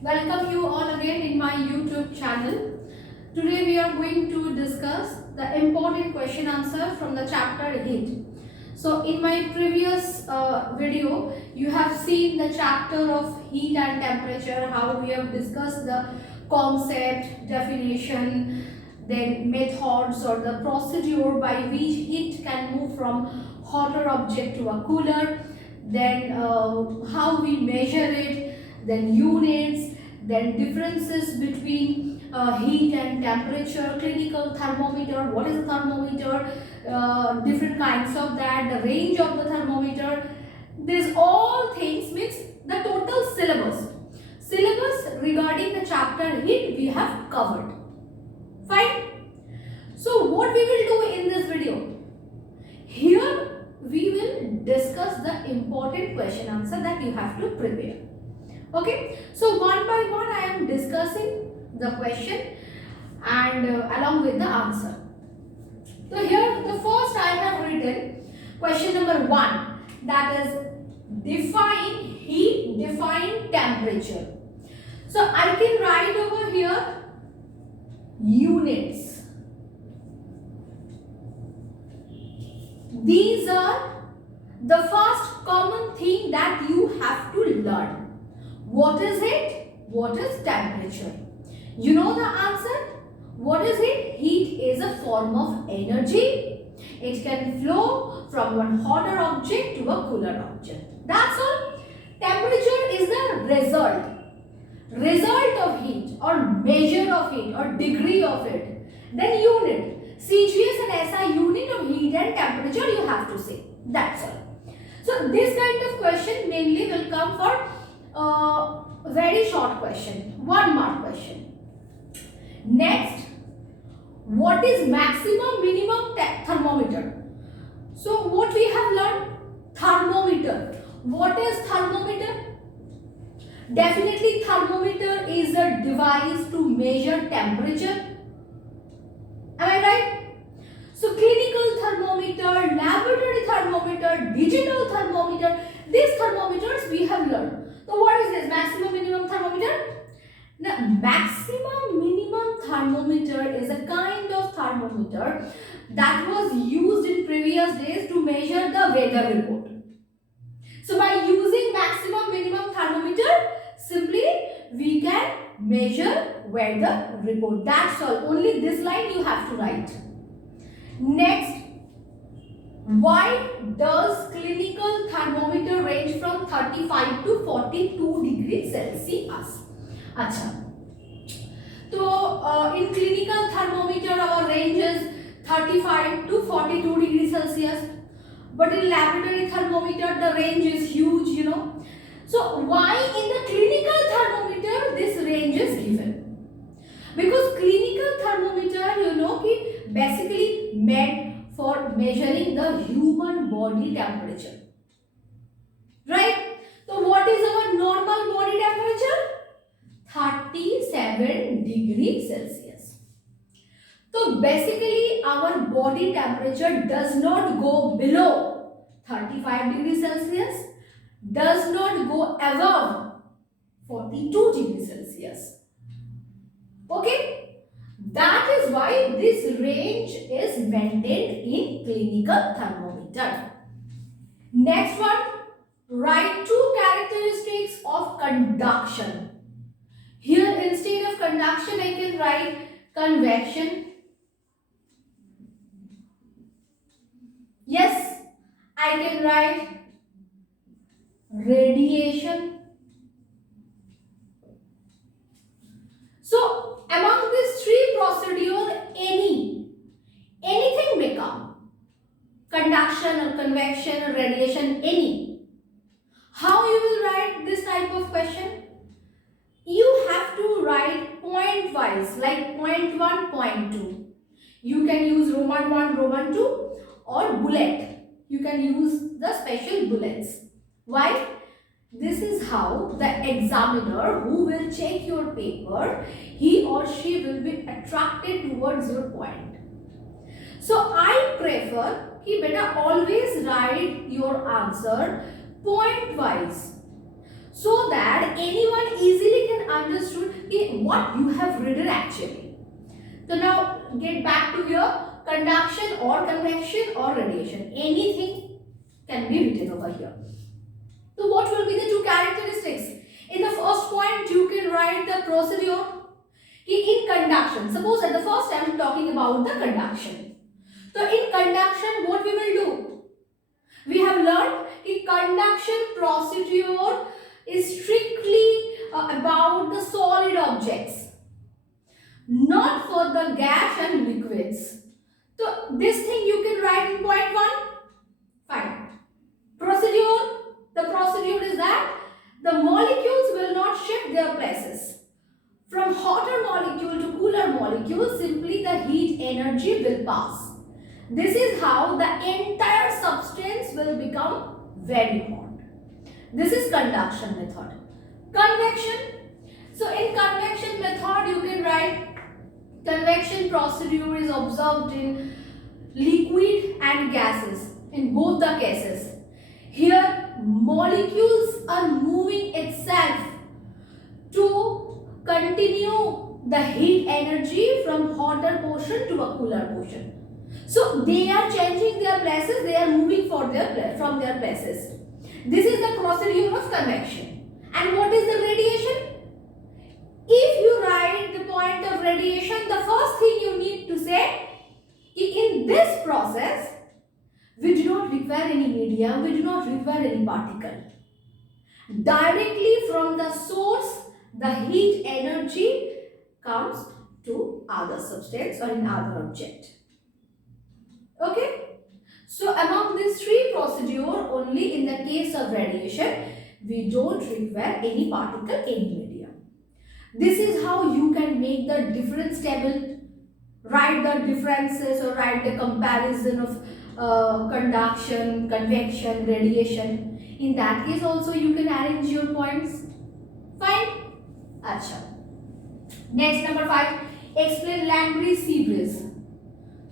Welcome you all again in my YouTube channel. Today we are going to discuss the important question answer from the chapter heat. So in my previous video you have seen the chapter of heat and temperature, how we have discussed the concept, definition, then methods or the procedure by which heat can move from hotter object to a cooler, then how we measure it, then units, then differences between heat and temperature, clinical thermometer, what is a thermometer, different kinds of that, the range of the thermometer. These all things means the total syllabus regarding the chapter heat we have covered. Fine. So what we will do in this video? Here we will discuss the important question answer that you have to prepare. Okay, so one by one I am discussing the question and along with the answer. So here the first I have written question number 1, that is define heat, define temperature. So I can write over here units. These are the first common thing that you have to learn. What is it? What is temperature? You know the answer? What is it? Heat is a form of energy. It can flow from one hotter object to a cooler object. That's all. Temperature is the result of heat or measure of heat or degree of it. Then unit. CGS and SI, unit of heat and temperature you have to say. That's all. So this kind of question mainly will come for very short question, 1 mark question. Next, what is maximum minimum thermometer? So what we have learned? Thermometer. What is thermometer? Definitely thermometer is a device to measure temperature. Am I right? So clinical thermometer, laboratory thermometer, digital thermometer, these thermometers we have learned. So what is this maximum minimum thermometer? Now maximum minimum thermometer is a kind of thermometer that was used in previous days to measure the weather report. So by using maximum minimum thermometer, simply we can measure weather report. That's all. Only this line you have to write. Next, why does clinical thermometer range from 35 to 42 degrees Celsius? Acha. So in clinical thermometer our range is 35 to 42 degrees Celsius. But in laboratory thermometer the range is huge, you know. So why in the clinical thermometer this range is given? Because clinical thermometer, you know, basically meant for measuring the human body temperature. Right? So what is our normal body temperature? 37 degrees Celsius. So basically our body temperature does not go below 35 degrees Celsius, does not go above 42 degrees Celsius. Okay? That is why this range is maintained in clinical thermometer. Next one, write 2 characteristics of conduction. Here instead of conduction I can write convection. Yes, I can write radiation. So among these 3 procedures, anything may come. Conduction or convection or radiation, any. How you will write this type of question? You have to write point wise, like point 1, point 2. You can use Roman 1, Roman 2 or bullet. You can use the special bullets. Why? This is how the examiner who will check your paper, he or she will be attracted towards your point. So I prefer कि बेटा always write your answer point wise. so that anyone easily can understand what you have written actually. So now get back to here. Conduction or convection or radiation. Anything can be written over here. So what will be the two characteristics? In the first point, you can write the procedure. In conduction, suppose at the first I am talking about the conduction. So in conduction, what we will do? We have learned that conduction procedure is strictly about the solid objects, not for the gas and liquids. So this thing you can write in point 1. Fine. Procedure. The procedure is that the molecules will not shift their places. From hotter molecule to cooler molecule, simply the heat energy will pass. This is how the entire substance will become very hot. This is conduction method. Convection. So in convection method, you can write convection procedure is observed in liquid and gases in both the cases. Here molecules are moving itself to continue the heat energy from hotter portion to a cooler portion. So they are changing their places, they are moving from their places. This is the procedure of convection. And what is the radiation? If you write the point of radiation, the first thing you need to say, in this process, we do not require any medium, we do not require any particle. Directly from the source, the heat energy comes to other substance or in other object. Okay? So among these three procedure, only in the case of radiation, we don't require any particle, any medium. This is how you can make the difference table, write the differences or write the comparison of conduction, convection, radiation. In that case also you can arrange your points. Fine? Acha. Next, number 5. Explain land breeze, sea breeze.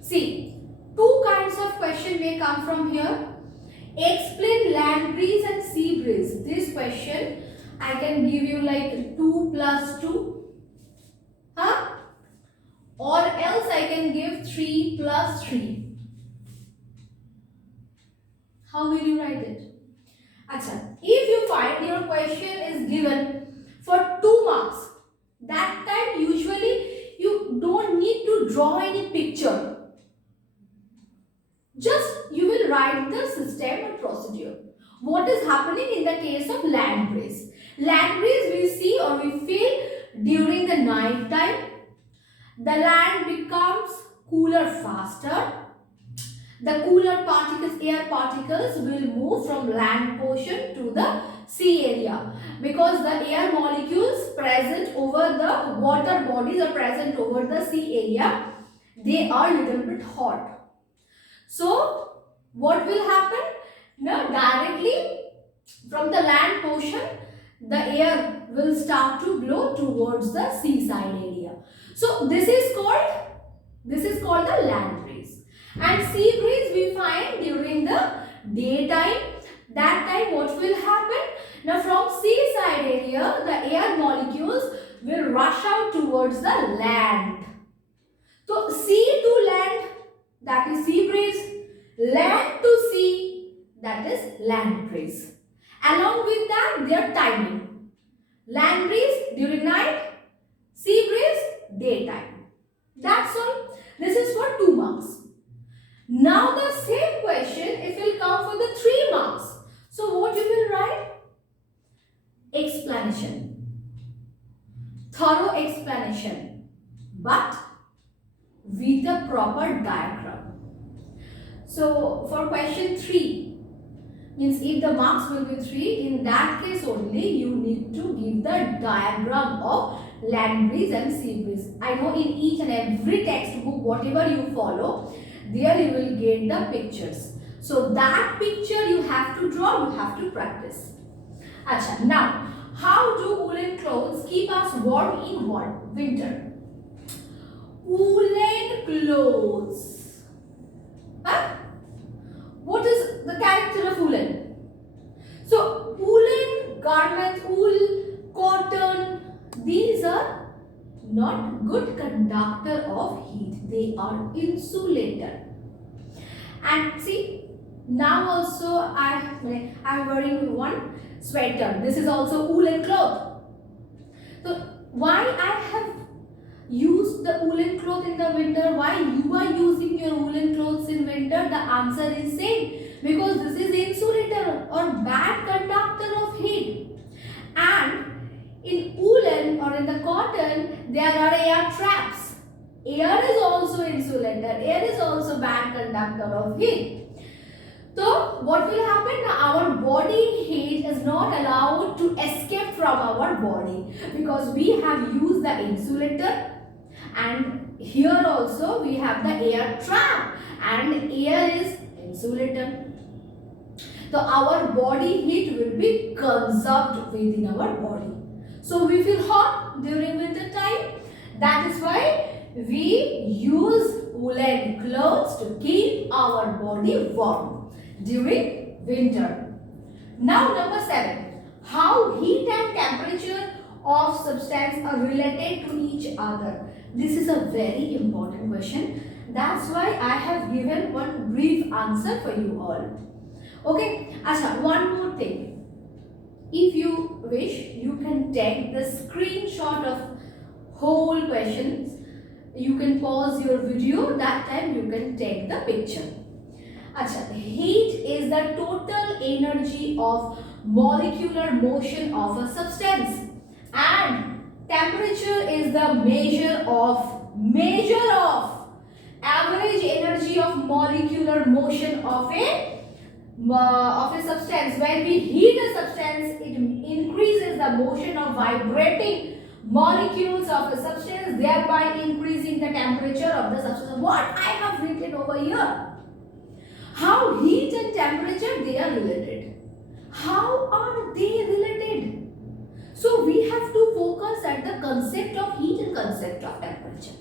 See, two kinds of question may come from here. Explain land breeze and sea breeze. This question I can give you like 2 plus 2. Huh? Or else I can give 3 plus 3. How will you write it? Acha, if you find your question is given for 2 marks, that time usually you don't need to draw any picture. Just you will write the system or procedure. What is happening in the case of land breeze? Land breeze we see or we feel during the night time. The land becomes cooler faster. The cooler particles, air particles will move from land portion to the sea area because the air molecules present over the water bodies are present over the sea area. They are little bit hot. So what will happen? Now directly from the land portion, the air will start to blow towards the seaside area. So this is called the land breeze. And sea breeze we find during the daytime. That time what will happen? Now from seaside area, the air molecules will rush out towards the land. So sea to land, that is sea breeze. Land to sea, that is land breeze. Along with that, their timing. Land breeze during night, sea breeze daytime. That's all. This is for 2 marks. Now the same question, it will come for the 3 marks. So what you will write? Explanation. Thorough explanation. But with a proper diagram. So for question 3, means if the marks will be 3, in that case only you need to give the diagram of land breeze and sea breeze. I know in each and every textbook, whatever you follow, there you will get the pictures. So that picture you have to draw, you have to practice. Acha, now how do woolen clothes keep us warm in winter? Woolen clothes. Huh? What is the character of woolen? So woolen garments, wool, cotton, these are not good conductor of heat. They are insulator. And see, now also I'm wearing one sweater. This is also woolen cloth. So why I have used the woolen cloth in the winter, why you are using your woolen clothes in winter? The answer is same, because this is insulator or bad conductor of heat. And in woolen or in the cotton, there are air traps. Air is also insulator. Air is also bad conductor of heat. So what will happen? Our body heat is not allowed to escape from our body, because we have used the insulator, and here also we have the air trap, and air is insulator. So our body heat will be conserved within our body. So we feel hot during winter time. That is why we use woolen clothes to keep our body warm during winter. Now number 7. How heat and temperature of substance are related to each other. This is a very important question. That's why I have given one brief answer for you all. Okay, Asha, one more thing. If you wish, you can take the screenshot of whole questions. You can pause your video, that time you can take the picture. Acha, heat is the total energy of molecular motion of a substance, and temperature is the measure of average energy of molecular motion of a substance. When we heat a substance, it increases the motion of vibrating molecules of a substance, thereby increasing the temperature of the substance. What I have written over here? How heat and temperature, they are related. How are they related? So we have to focus at the concept of heat and concept of temperature.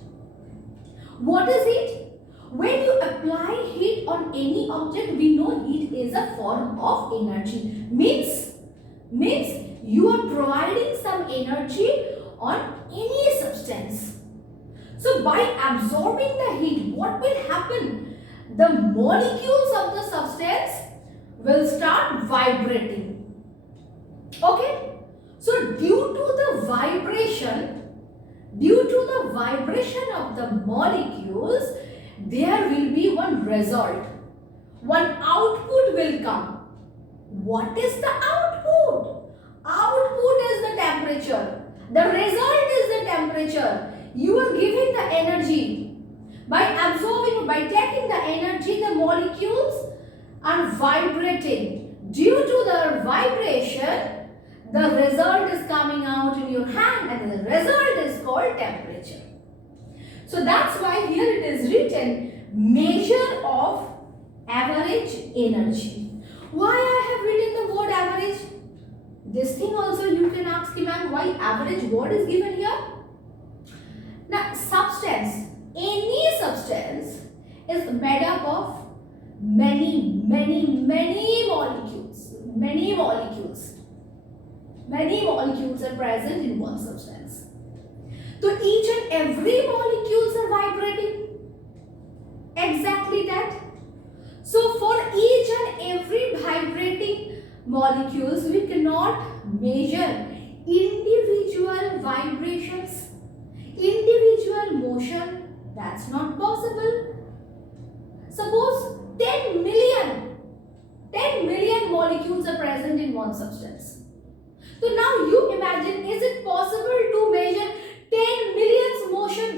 What is heat? When you apply heat on any object, we know heat is a form of energy. Means you are providing some energy on any substance. So by absorbing the heat, what will happen? The molecules of the substance will start vibrating. Okay? So due to the vibration of the molecules, there will be one result. One output will come. What is the output? Output is the temperature. The result is the temperature. You are giving the energy. By absorbing, by taking the energy, the molecules are vibrating. Due to the vibration, the result is coming out in your hand, and the result is called temperature. So that's why here it is written measure of average energy. Why I have written the word average? This thing also you can ask him, and why average word is given here? Now substance, any substance is made up of many molecules. Many molecules are present in one substance. So each and every molecules are vibrating. Exactly that. So for each and every vibrating molecules, we cannot measure individual vibrations, individual motion. That's not possible. Suppose 10 million molecules are present in one substance. So now you imagine, is it possible to measure 10 million's motion?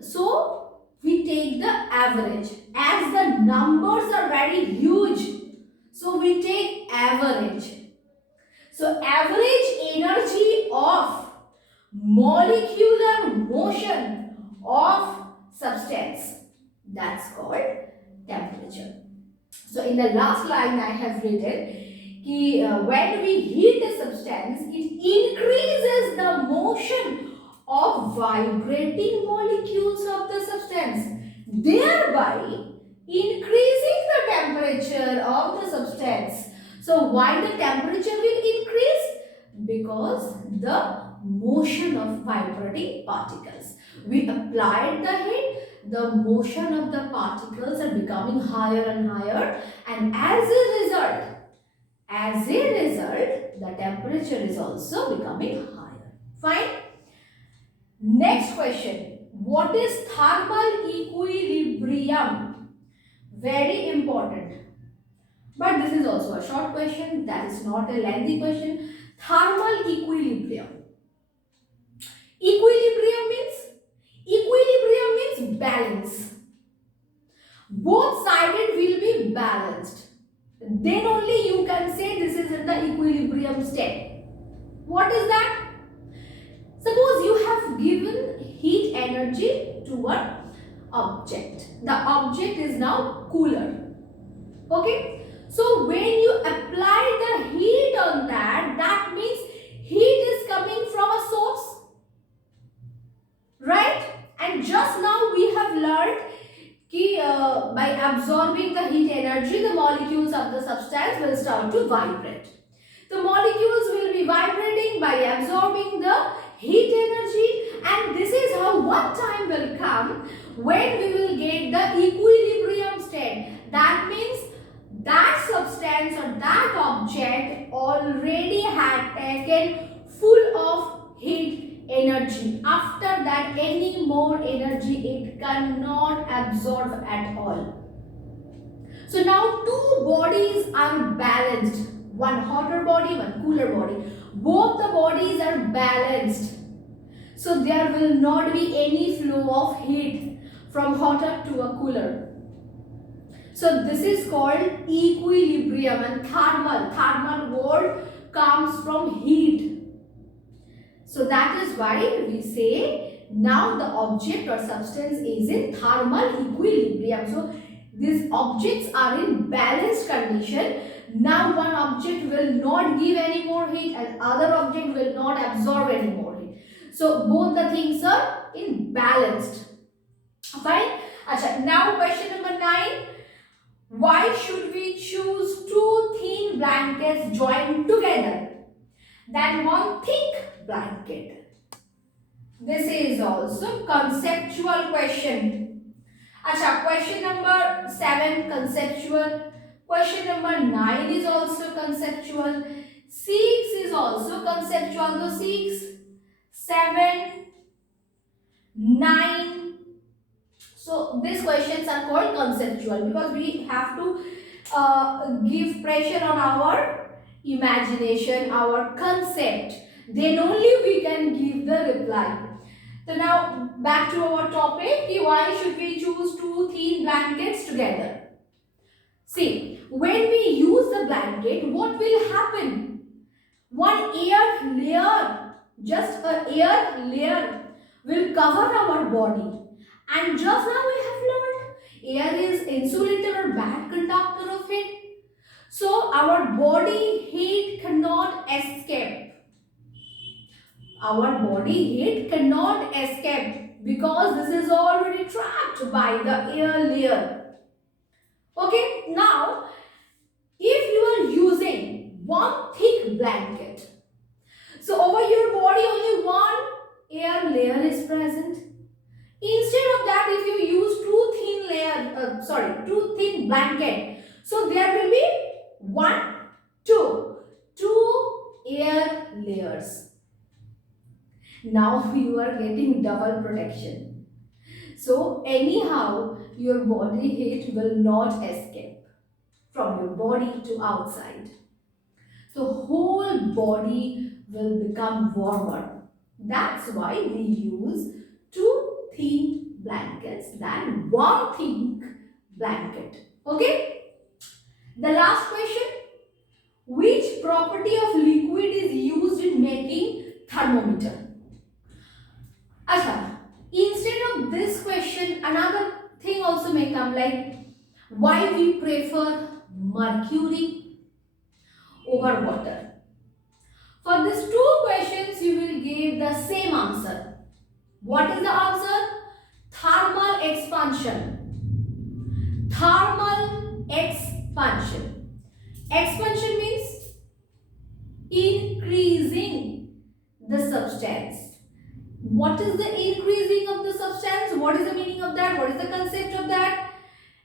So we take the average, as the numbers are very huge. So we take average. So average energy of molecular motion of substance, that's called temperature. So in the last line I have written, when we heat a substance, it increases the motion of vibrating molecules of the substance, thereby increasing the temperature of the substance. So why the temperature will increase? Because the motion of vibrating particles. We applied the heat, the motion of the particles are becoming higher and higher, and as a result, the temperature is also becoming higher. Fine. Next question. What is thermal equilibrium? Very important. But this is also a short question. That is not a lengthy question. Thermal equilibrium. Equilibrium means balance. Both sided will be balanced. Then only you can say this is in the equilibrium state. What is that? Suppose you have given heat energy to an object. The object is now cooler. Okay? So when you apply the heat on that, that means heat is coming from a source. Right? And just now we have learned that by absorbing the heat energy, the molecules of the substance will start to vibrate. The molecules will be vibrating by absorbing the heat energy, and this is how one time will come when we will get the equilibrium state. That means that substance or that object already had taken full of heat energy. After that, any more energy it cannot absorb at all. So now two bodies are balanced. One hotter body, one cooler body. Both the bodies are balanced. So there will not be any flow of heat from hotter to a cooler. So this is called equilibrium, and thermal. Thermal word comes from heat. So that is why we say now the object or substance is in thermal equilibrium. So these objects are in balanced condition. Now one object will not give any more heat and other object will not absorb any more heat. So both the things are in balanced. Fine. Achha, now question number 9. Why should we choose two thin blankets joined together than one thick blanket? This is also conceptual question. Achha, question number 7 conceptual. Question number 9 is also conceptual. 6 is also conceptual. So 6, 7, 9. So these questions are called conceptual because we have to give pressure on our imagination, our concept. Then only we can give the reply. So now back to our topic. Why should we choose two thin blankets together? See, when we use the blanket, what will happen? One air layer, just an air layer will cover our body. And just now we have learned air is insulator or bad conductor of heat. So our body heat cannot escape. Our body heat cannot escape because this is already trapped by the air layer. Okay, now if you are using one thick blanket, so over your body only one air layer is present. Instead of that, if you use two thin blanket, so there will be two air layers. Now you are getting double protection. So anyhow, your body heat will not escape from your body to outside. So whole body will become warmer. That's why we use two thin blankets than one thick blanket. Okay? The last question. Which property of liquid is used in making thermometer? Achha, instead of this question, another thing also may come, like why we prefer mercury over water. For these two questions, you will give the same answer. What is the answer? Thermal expansion. Thermal expansion. Expansion means increasing the substance. What is the increasing of the substance? What is the meaning of that? What is the concept of that?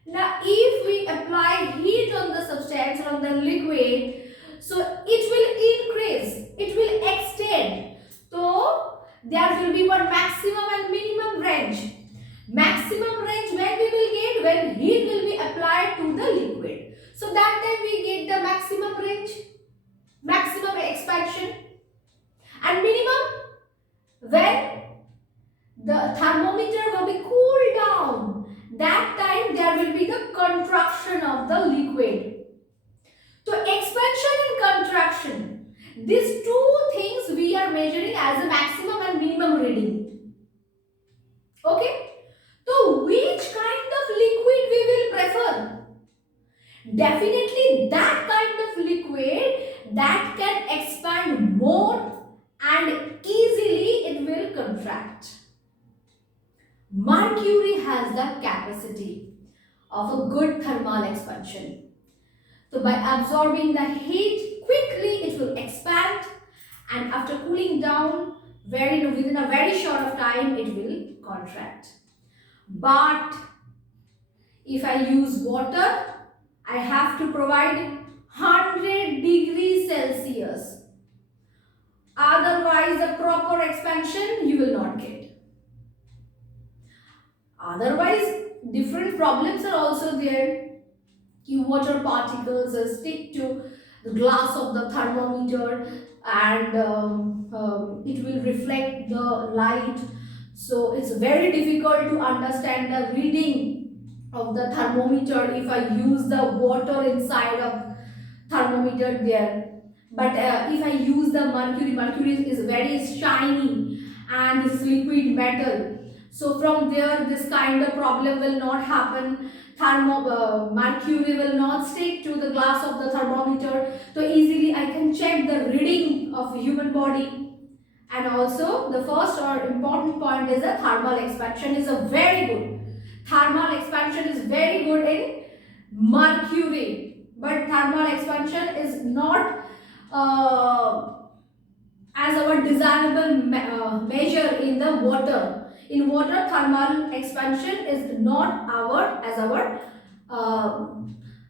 Now, if we apply heat on the substance or on the liquid, so it will increase, it will extend. So, there will be one maximum and minimum range. Maximum range when we will get, when heat will be applied to the liquid. So, that time we get the maximum range, maximum expansion, and minimum when the thermometer will be cooled down. That time there will be the contraction of the liquid. So expansion and contraction, these two things we are measuring as a maximum and minimum reading. Okay. So which kind of liquid we will prefer? Definitely that kind of liquid that can expand more and easily it will contract. Mercury has the capacity of a good thermal expansion. So by absorbing the heat quickly it will expand, and after cooling down within a very short of time it will contract. But if I use water, I have to provide 100 degrees Celsius. Otherwise a proper expansion you will not get. Otherwise, different problems are also there. Water particles stick to the glass of the thermometer and it will reflect the light. So, it's very difficult to understand the reading of the thermometer if I use the water inside of thermometer there. But if I use the mercury is very shiny and is liquid metal. So from there this kind of problem will not happen. Mercury will not stick to the glass of the thermometer. So easily I can check the reading of human body. And also the first or important point is the thermal expansion is a very good. Thermal expansion is very good in mercury. But thermal expansion is not as our desirable measure in the water. In water, thermal expansion is not our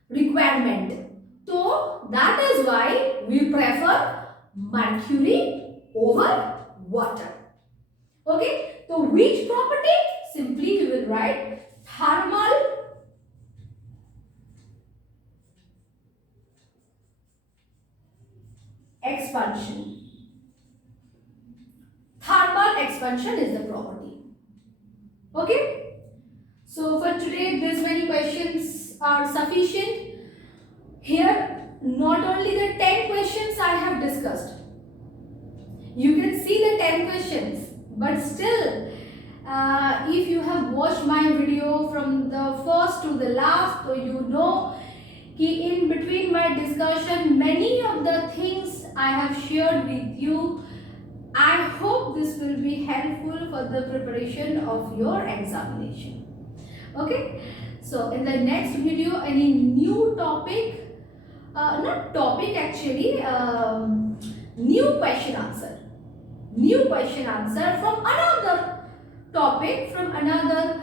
requirement. So that is why we prefer mercury over water. Okay. So which property? Simply we will write thermal expansion. Thermal expansion is the property. Okay. So for today, these many questions are sufficient. Here, not only the 10 questions I have discussed. You can see the 10 questions, but still, if you have watched my video from the first to the last, so you know in between my discussion, many of the things I have shared with you. I hope this will be helpful for the preparation of your examination. Okay. So in the next video, any new topic, not topic actually, new question answer. New question answer from another topic, from another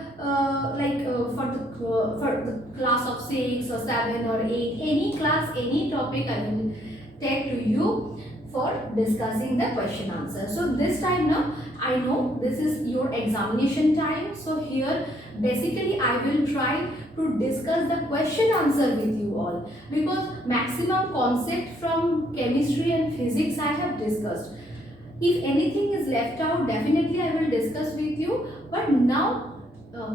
for the class of 6 or 7 or 8, any class, any topic I will take to you for discussing the question answer. So this time now, I know this is your examination time. So here basically I will try to discuss the question answer with you all, because maximum concept from chemistry and physics I have discussed. If anything is left out, definitely I will discuss with you. But now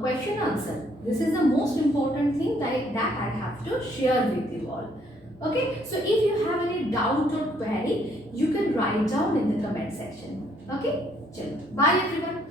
question answer, this is the most important thing that I have to share with you all. Okay, so if you have any doubt or query, you can write down in the comment section. Okay, bye everyone.